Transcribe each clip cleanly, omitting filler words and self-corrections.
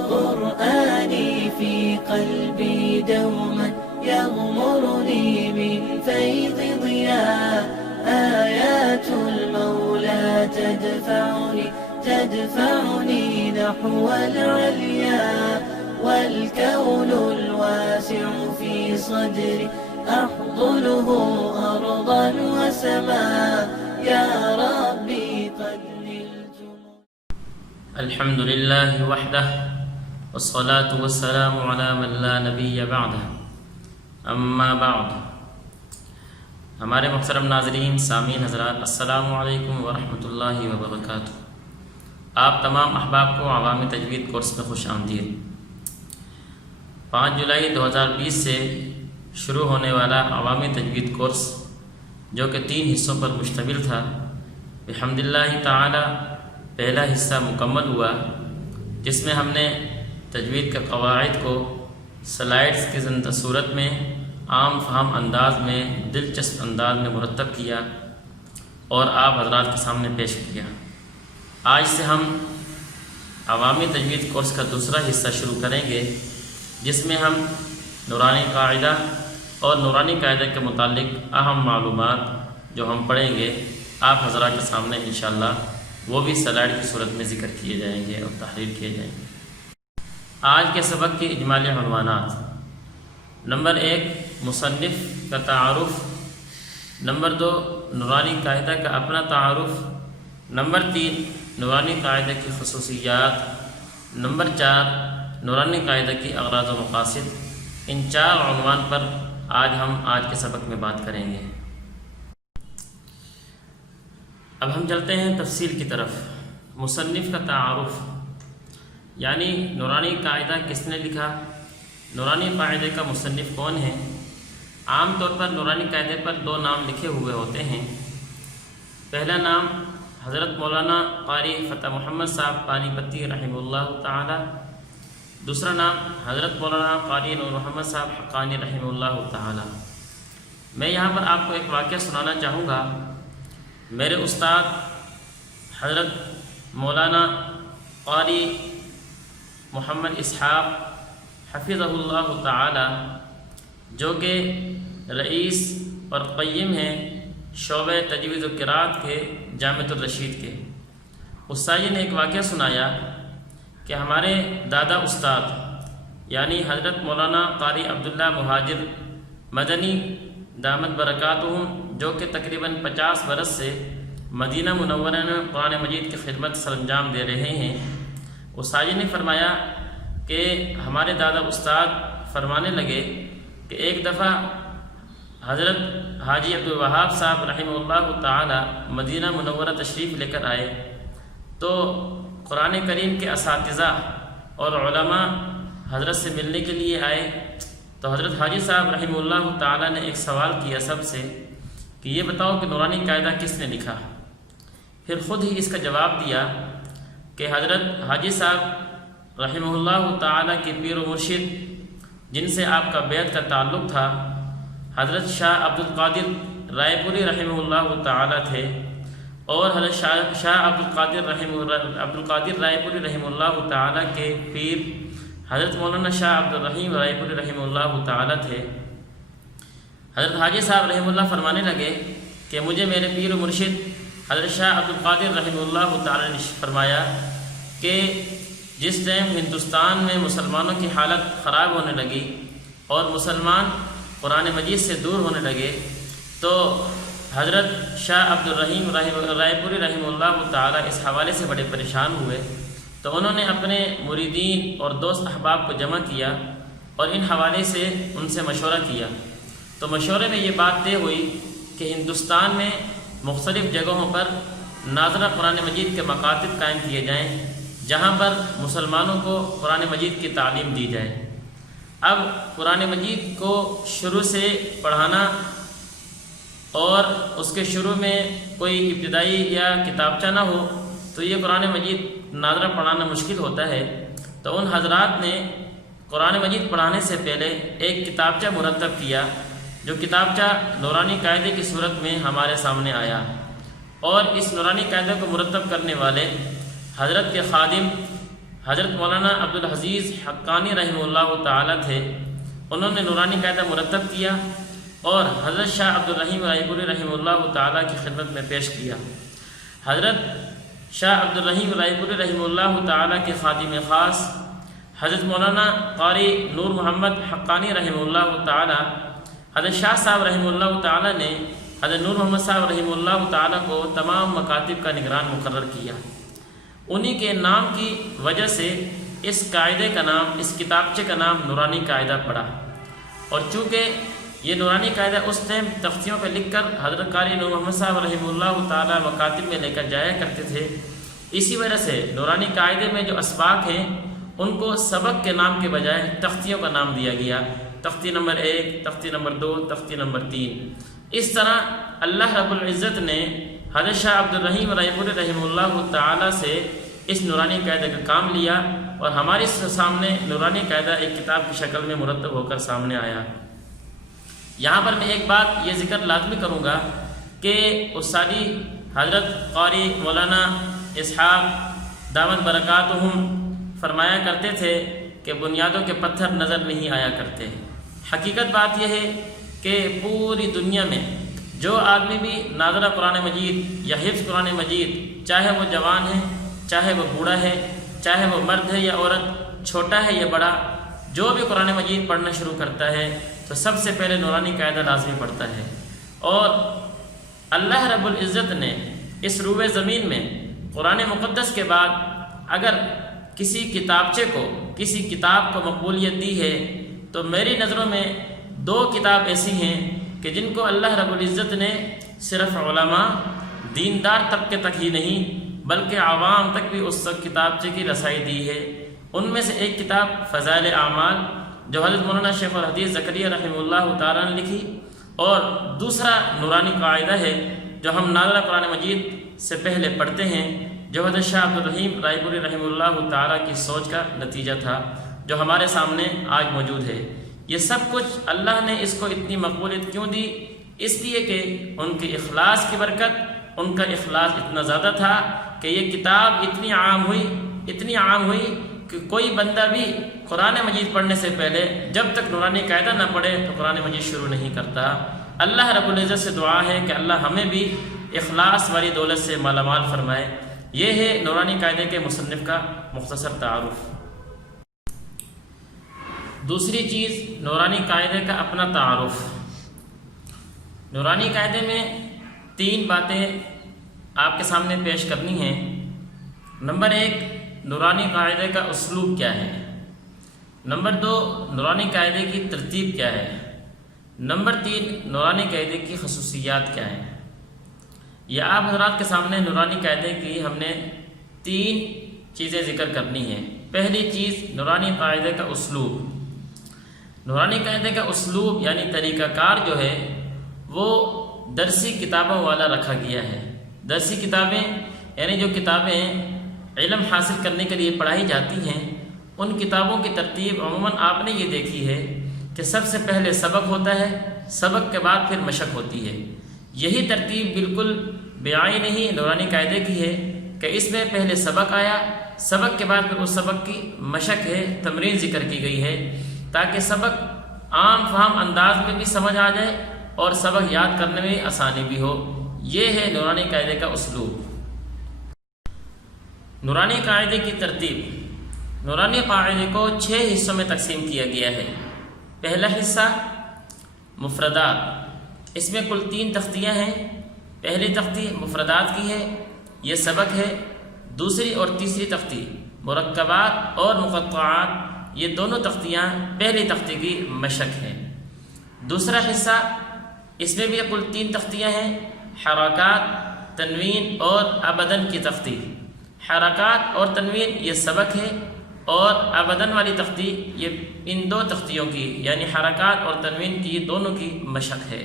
قرآني في قلبي دوما يغمرني من فيض ضياء آيات المولى تدفعني نحو العليا والكون الواسع في صدري أحضنه أرضا وسماء يا ربي قد نلت. الحمد لله وحده والصلاة والسلام على من لا نبی بعدہ اما بعد. ہمارے محترم ناظرین سامعین حضرات، السلام علیکم ورحمۃ اللہ وبرکاتہ. آپ تمام احباب کو عوامی تجوید کورس میں خوش آمدید. 5 جولائی 2020 سے شروع ہونے والا عوامی تجوید کورس جو کہ 3 حصوں پر مشتمل تھا، بحمد اللہ تعالی پہلا حصہ مکمل ہوا، جس میں ہم نے تجوید کے قواعد کو سلائڈز کی صورت میں عام فہم انداز میں دلچسپ انداز میں مرتب کیا اور آپ حضرات کے سامنے پیش کیا. آج سے ہم عوامی تجوید کورس کا دوسرا حصہ شروع کریں گے، جس میں ہم نورانی قاعدہ اور نورانی قاعدہ کے متعلق اہم معلومات جو ہم پڑھیں گے آپ حضرات کے سامنے انشاءاللہ وہ بھی سلائڈ کی صورت میں ذکر کیے جائیں گے اور تحریر کیے جائیں گے. آج کے سبق کے اجمالی عنوانات: نمبر 1 مصنف کا تعارف، نمبر 2 نورانی قاعدہ کا اپنا تعارف، نمبر 3 نورانی قاعدہ کی خصوصیات، نمبر 4 نورانی قاعدہ کی اغراض و مقاصد. ان 4 عنوان پر آج کے سبق میں بات کریں گے. اب ہم چلتے ہیں تفصیل کی طرف. مصنف کا تعارف یعنی نورانی قاعدہ کس نے لکھا، نورانی قاعدے کا مصنف کون ہے. عام طور پر نورانی قاعدے پر 2 نام لکھے ہوئے ہوتے ہیں. پہلا نام حضرت مولانا قاری فتح محمد صاحب پانی پتی رحمہ اللہ تعالی، دوسرا نام حضرت مولانا قاری نور محمد صاحب حقانی رحمہ اللہ تعالی. میں یہاں پر آپ کو ایک واقعہ سنانا چاہوں گا. میرے استاد حضرت مولانا قاری محمد اسحاق حفظہ اللہ تعالی، جو کہ رئیس اور قیم ہیں شعبہ تجوید و قرات کے جامعۃ الرشید کے، استاد نے ایک واقعہ سنایا کہ ہمارے دادا استاد یعنی حضرت مولانا قاری عبداللہ مہاجر مدنی دامت برکاتہم، جو کہ تقریباً 50 برس سے مدینہ منورہ میں قرآن مجید کی خدمت سر انجام دے رہے ہیں. استاد نے فرمایا کہ ہمارے دادا استاد فرمانے لگے کہ ایک دفعہ حضرت حاجی عبدالوہاب صاحب رحمہ اللہ تعالی مدینہ منورہ تشریف لے کر آئے تو قرآن کریم کے اساتذہ اور علماء حضرت سے ملنے کے لیے آئے. تو حضرت حاجی صاحب رحمہ اللہ تعالی نے ایک سوال کیا سب سے کہ یہ بتاؤ کہ نورانی قاعدہ کس نے لکھا. پھر خود ہی اس کا جواب دیا کہ حضرت حاجی صاحب رحمہ اللہ تعالی کے پیر و مرشد جن سے آپ کا بیعت کا تعلق تھا حضرت شاہ عبدالقادر رائے پوری رحمہ اللہ تعالی تھے، اور حضرت شاہ عبدالقادر رائے پوری رحمہ اللہ تعالی کے پیر حضرت مولانا شاہ عبدالرحیم رائے پوری رحمہ اللہ تعالی تھے. حضرت حاجی صاحب رحمہ اللہ فرمانے لگے کہ مجھے میرے پیر و مرشد حضرت شاہ عبدالقادر رحمہ اللہ تعالی نے فرمایا کہ جس ٹائم ہندوستان میں مسلمانوں کی حالت خراب ہونے لگی اور مسلمان قرآن مجید سے دور ہونے لگے تو حضرت شاہ عبدالرحیم رائے پوری رحمہ اللہ تعالی اس حوالے سے بڑے پریشان ہوئے. تو انہوں نے اپنے مریدین اور دوست احباب کو جمع کیا اور ان حوالے سے ان سے مشورہ کیا. تو مشورے میں یہ بات طے ہوئی کہ ہندوستان میں مختلف جگہوں پر ناظرہ قرآن مجید کے مکاتب قائم کیے جائیں جہاں پر مسلمانوں کو قرآن مجید کی تعلیم دی جائے. اب قرآن مجید کو شروع سے پڑھانا اور اس کے شروع میں کوئی ابتدائی یا کتابچہ نہ ہو تو یہ قرآن مجید ناظرہ پڑھانا مشکل ہوتا ہے. تو ان حضرات نے قرآن مجید پڑھانے سے پہلے ایک کتابچہ مرتب کیا، جو کتابچہ نورانی قاعدے کی صورت میں ہمارے سامنے آیا. اور اس نورانی قاعدے کو مرتب کرنے والے حضرت کے خادم حضرت مولانا عبدالعزیز حقانی رحمہ اللہ تعالی تھے، انہوں نے نورانی قاعدہ مرتب کیا اور حضرت شاہ عبدالرحیم رائے پوری رحمہ اللہ تعالی کی خدمت میں پیش کیا۔ حضرت شاہ عبدالرحیم رائے پوری رحمہ اللہ تعالی کے خادم خاص حضرت مولانا قاری نور محمد حقانی رحمہ اللہ تعالی، حضرت شاہ صاحب رحمہ اللہ تعالی نے حضرت نور محمد صاحب رحمہ اللہ تعالی کو تمام مکاتب کا نگران مقرر کیا۔ انہی کے نام کی وجہ سے اس قاعدے کا نام، اس کتابچے کا نام نورانی قاعدہ پڑا، اور چونکہ یہ نورانی قاعدہ اس ٹائم تختیوں پہ لکھ کر حضرت قاری نور محمد صاحب رحمہ اللہ تعالی مکاتب میں لے کر جایا کرتے تھے، اسی وجہ سے نورانی قاعدے میں جو اسباق ہیں ان کو سبق کے نام کے بجائے تختیوں کا نام دیا گیا، تختی نمبر 1، تختی نمبر 2، تختی نمبر 3۔ اس طرح اللہ رب العزت نے حضرت شاہ عبدالرحیم رائے پوری رحمہ اللہ تعالی سے اس نورانی قاعدہ کا کام لیا، اور ہمارے سامنے نورانی قاعدہ ایک کتاب کی شکل میں مرتب ہو کر سامنے آیا۔ یہاں پر میں ایک بات یہ ذکر لازمی کروں گا کہ استادی حضرت قاری مولانا اسحاق دامت برکاتہم فرمایا کرتے تھے کہ بنیادوں کے پتھر نظر نہیں آیا کرتے۔ حقیقت بات یہ ہے کہ پوری دنیا میں جو آدمی بھی ناظرہ قرآن مجید یا حفظ قرآن مجید، چاہے وہ جوان ہے، چاہے وہ بوڑھا ہے، چاہے وہ مرد ہے یا عورت، چھوٹا ہے یا بڑا، جو بھی قرآن مجید پڑھنا شروع کرتا ہے تو سب سے پہلے نورانی قاعدہ لازمی پڑھتا ہے۔ اور اللہ رب العزت نے اس روئے زمین میں قرآن مقدس کے بعد اگر کسی کتابچے کو، کسی کتاب کو مقبولیت دی ہے تو میری نظروں میں 2 کتاب ایسی ہیں کہ جن کو اللہ رب العزت نے صرف علماء، دیندار طبقے تک ہی نہیں بلکہ عوام تک بھی اس کتابچے کی رسائی دی ہے۔ ان میں سے ایک کتاب فضائل اعمال جو حضرت مولانا شیخ الحدیث زکریا رحمہ اللہ تعالیٰ نے لکھی، اور دوسرا نورانی قاعدہ ہے جو ہم ناظرہ قرآن مجید سے پہلے پڑھتے ہیں، جو حضرت شاہ عبدالرحیم رائے پوری رحمہ اللہ تعالیٰ کی سوچ کا نتیجہ تھا، جو ہمارے سامنے آج موجود ہے۔ یہ سب کچھ اللہ نے اس کو اتنی مقبولیت کیوں دی؟ اس لیے کہ ان کے اخلاص کی برکت، ان کا اخلاص اتنا زیادہ تھا کہ یہ کتاب اتنی عام ہوئی کہ کوئی بندہ بھی قرآن مجید پڑھنے سے پہلے جب تک نورانی قاعدہ نہ پڑھے تو قرآن مجید شروع نہیں کرتا۔ اللہ رب العزت سے دعا ہے کہ اللہ ہمیں بھی اخلاص والی دولت سے مالا مال فرمائے۔ یہ ہے نورانی قاعدے کے مصنف کا مختصر تعارف۔ دوسری چیز نورانی قاعدے کا اپنا تعارف۔ نورانی قاعدے میں 3 باتیں آپ کے سامنے پیش کرنی ہیں۔ نمبر 1، نورانی قاعدے کا اسلوب کیا ہے۔ نمبر 2، نورانی قاعدے کی ترتیب کیا ہے۔ نمبر 3، نورانی قاعدے کی خصوصیات کیا ہیں۔ یہ آپ حضرات کے سامنے نورانی قاعدے کی ہم نے 3 چیزیں ذکر کرنی ہیں۔ پہلی چیز نورانی قاعدے کا اسلوب۔ نورانی قاعدے کا اسلوب یعنی طریقہ کار جو ہے وہ درسی کتابوں والا رکھا گیا ہے۔ درسی کتابیں یعنی جو کتابیں علم حاصل کرنے کے لیے پڑھائی جاتی ہیں، ان کتابوں کی ترتیب عموماً آپ نے یہ دیکھی ہے کہ سب سے پہلے سبق ہوتا ہے، سبق کے بعد پھر مشق ہوتی ہے۔ یہی ترتیب بالکل بعین ہی نورانی قاعدے کی ہے کہ اس میں پہلے سبق آیا، سبق کے بعد پھر اس سبق کی مشق ہے، تمرین ذکر کی گئی ہے، تاکہ سبق عام فہم انداز میں بھی سمجھ آ جائے اور سبق یاد کرنے میں آسانی بھی ہو۔ یہ ہے نورانی قاعدے کا اسلوب۔ نورانی قاعدے کی ترتیب۔ نورانی قاعدے کو 6 حصوں میں تقسیم کیا گیا ہے۔ پہلا حصہ مفردات، اس میں کل 3 تختیاں ہیں۔ پہلی تختی مفردات کی ہے، یہ سبق ہے۔ دوسری اور تیسری تختی مرکبات اور مقطعات، یہ دونوں تختیاں پہلی تختی کی مشق ہے۔ دوسرا حصہ، اس میں بھی کل 3 تختیاں ہیں، حرکات، تنوین اور ابدن کی تختی۔ حرکات اور تنوین یہ سبق ہے، اور ابدن والی تختی یہ ان 2 تختیوں کی یعنی حرکات اور تنوین کی دونوں کی مشق ہے۔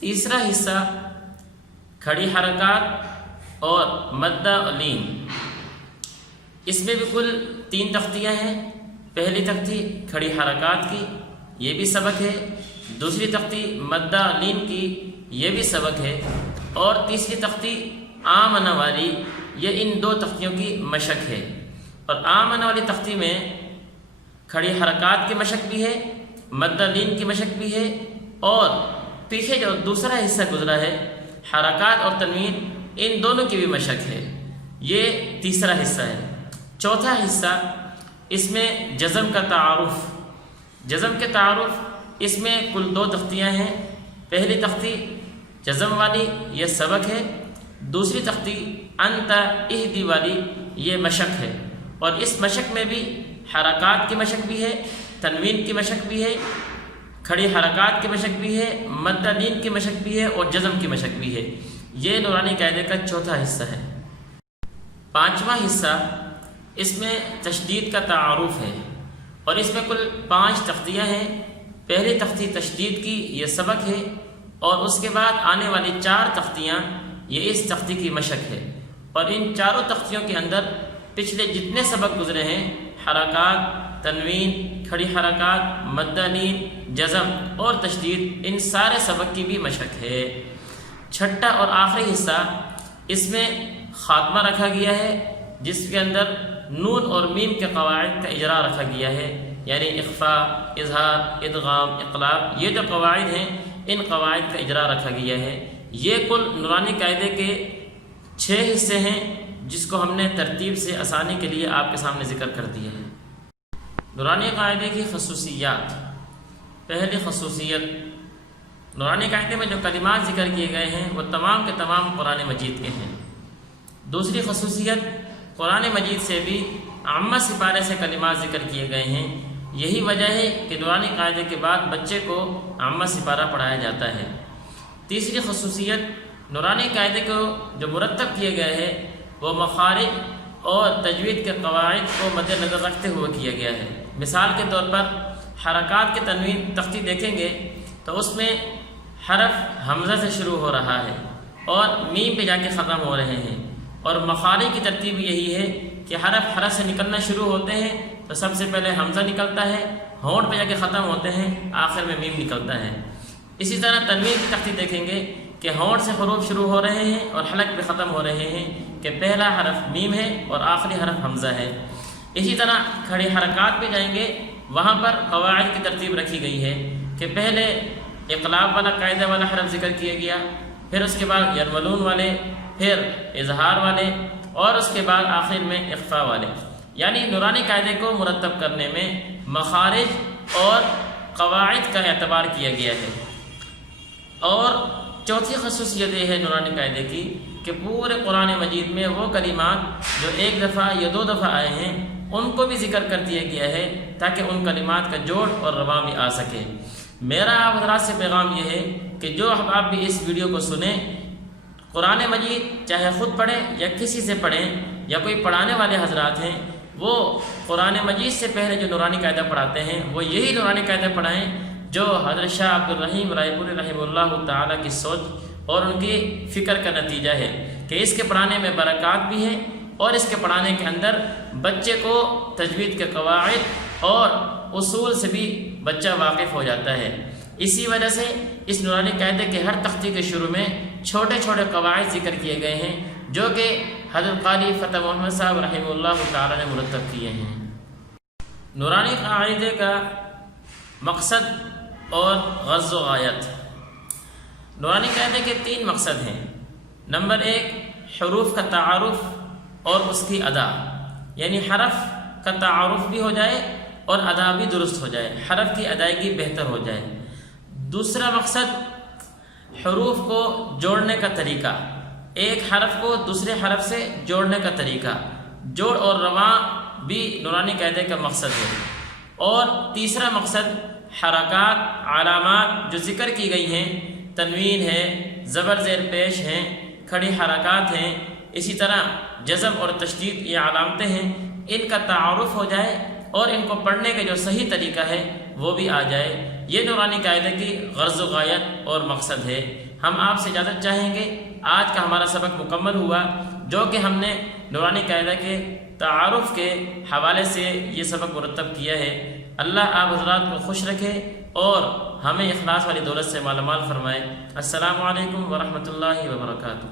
تیسرا حصہ کھڑی حرکات اور مدہ و لین، اس میں بھی کل 3 تختیاں ہیں۔ پہلی تختی کھڑی حرکات کی، یہ بھی سبق ہے۔ دوسری تختی مدہ لین کی، یہ بھی سبق ہے۔ اور تیسری تختی آمنہ والی، یہ ان دو تختیوں کی مشق ہے، اور آمن والی تختی میں کھڑی حرکات کی مشق بھی ہے، مد لین کی مشق بھی ہے، اور پیچھے جو دوسرا حصہ گزرا ہے حرکات اور تنوین، ان دونوں کی بھی مشق ہے۔ یہ تیسرا حصہ ہے۔ چوتھا حصہ اس میں جزم کا تعارف، جزم کے تعارف، اس میں کل 2 تختیاں ہیں۔ پہلی تختی جزم والی یہ سبق ہے، دوسری تختی انت اہدی والی یہ مشق ہے، اور اس مشق میں بھی حرکات کی مشق بھی ہے، تنوین کی مشق بھی ہے، کھڑی حرکات کی مشق بھی ہے، مد لین کی مشق بھی ہے، اور جزم کی مشق بھی ہے۔ یہ نورانی قاعدے کا چوتھا حصہ ہے۔ پانچواں حصہ اس میں تشدید کا تعارف ہے، اور اس میں کل 5 تختیاں ہیں۔ پہلی تختی تشدید کی یہ سبق ہے، اور اس کے بعد آنے والی 4 تختیاں یہ اس تختی کی مشق ہے، اور ان چاروں تختیوں کے اندر پچھلے جتنے سبق گزرے ہیں حرکات، تنوین، کھڑی حرکات، مد لین، جزم اور تشدید، ان سارے سبق کی بھی مشق ہے۔ چھٹا اور آخری حصہ اس میں خاتمہ رکھا گیا ہے، جس کے اندر نون اور میم کے قواعد کا اجرا رکھا گیا ہے، یعنی اخفاء، اظہار، ادغام، اقلاب، یہ جو قواعد ہیں ان قواعد کا اجرا رکھا گیا ہے۔ یہ کل نورانی قاعدے کے 6 حصے ہیں، جس کو ہم نے ترتیب سے آسانی کے لیے آپ کے سامنے ذکر کر دیا ہے۔ نورانی قاعدے کی خصوصیات۔ پہلی خصوصیت، نورانی قاعدے میں جو کلمات ذکر کیے گئے ہیں وہ تمام کے تمام قرآن مجید کے ہیں۔ دوسری خصوصیت، قرآن مجید سے بھی عامہ سپارے سے کلمات ذکر کیے گئے ہیں۔ یہی وجہ ہے کہ نورانی قاعدے کے بعد بچے کو عامہ سپارہ پڑھایا جاتا ہے۔ تیسری خصوصیت، نورانی قاعدے کو جو مرتب کیے گئے ہیں وہ مخارج اور تجوید کے قواعد کو مد نظر رکھتے ہوئے کیا گیا ہے۔ مثال کے طور پر حرکات کے تنوین تختی دیکھیں گے تو اس میں حرف حمزہ سے شروع ہو رہا ہے اور میم پہ جا کے ختم ہو رہے ہیں، اور مخارج کی ترتیب یہی ہے کہ حرف سے نکلنا شروع ہوتے ہیں تو سب سے پہلے حمزہ نکلتا ہے، ہونٹ پہ جا کے ختم ہوتے ہیں، آخر میں میم نکلتا ہے۔ اسی طرح تنوین کی تختی دیکھیں گے کہ ہونٹ سے حروف شروع ہو رہے ہیں اور حلق پہ ختم ہو رہے ہیں کہ پہلا حرف میم ہے اور آخری حرف حمزہ ہے۔ اسی طرح کھڑی حرکات پہ جائیں گے، وہاں پر قواعد کی ترتیب رکھی گئی ہے کہ پہلے اقلاب والا قاعدہ والا حرف ذکر کیا گیا، پھر اس کے بعد یرملون والے، پھر اظہار والے، اور اس کے بعد آخر میں اخفاء والے۔ یعنی نورانی قاعدے کو مرتب کرنے میں مخارج اور قواعد کا اعتبار کیا گیا ہے۔ اور چوتھی خصوصیت یہ ہے نورانی قاعدے کی کہ پورے قرآن مجید میں وہ کلمات جو 1 دفعہ یا 2 دفعہ آئے ہیں ان کو بھی ذکر کر دیا گیا ہے تاکہ ان کلمات کا جوڑ اور رواں بھی آ سکے۔ میرا آپ حضرات سے پیغام یہ ہے کہ جو آپ بھی اس ویڈیو کو سنیں، قرآن مجید چاہے خود پڑھیں یا کسی سے پڑھیں یا کوئی پڑھانے والے حضرات ہیں، وہ قرآن مجید سے پہلے جو نورانی قاعدہ پڑھاتے ہیں وہ یہی نورانی قاعدہ پڑھائیں جو حضرت شاہ عبدالرحیم رائے پوری رحمہ اللہ تعالیٰ کی سوچ اور ان کی فکر کا نتیجہ ہے کہ اس کے پڑھانے میں برکات بھی ہے، اور اس کے پڑھانے کے اندر بچے کو تجوید کے قواعد اور اصول سے بھی بچہ واقف ہو جاتا ہے۔ اسی وجہ سے اس نورانی قاعدے کے ہر تختی کے شروع میں چھوٹے چھوٹے قواعد ذکر کیے گئے ہیں جو کہ حضرت قاری فتح محمد صاحب رحمہ اللہ تعالیٰ نے مرتب کیے ہیں۔ نورانی قاعدے کا مقصد اور غرض و غایت۔ نورانی قاعدے کے 3 مقصد ہیں۔ نمبر 1، حروف کا تعارف اور اس کی ادا، یعنی حرف کا تعارف بھی ہو جائے اور ادا بھی درست ہو جائے، حرف کی ادائیگی بہتر ہو جائے۔ دوسرا مقصد، حروف کو جوڑنے کا طریقہ، ایک حرف کو دوسرے حرف سے جوڑنے کا طریقہ، جوڑ اور رواں بھی نورانی قاعدے کا مقصد ہے۔ اور تیسرا مقصد، حرکات، علامات جو ذکر کی گئی ہیں، تنوین ہے، زبر زیر پیش ہیں، کھڑی حرکات ہیں، اسی طرح جزم اور تشدید یہ علامتیں ہیں، ان کا تعارف ہو جائے اور ان کو پڑھنے کا جو صحیح طریقہ ہے وہ بھی آ جائے۔ یہ نورانی قاعدے کی غرض و غایت اور مقصد ہے۔ ہم آپ سے اجازت چاہیں گے، آج کا ہمارا سبق مکمل ہوا جو کہ ہم نے نورانی قاعدہ کے تعارف کے حوالے سے یہ سبق مرتب کیا ہے۔ اللہ آپ حضرات کو خوش رکھے اور ہمیں اخلاص والی دولت سے مالا مال فرمائے۔ السلام علیکم ورحمۃ اللہ وبرکاتہ۔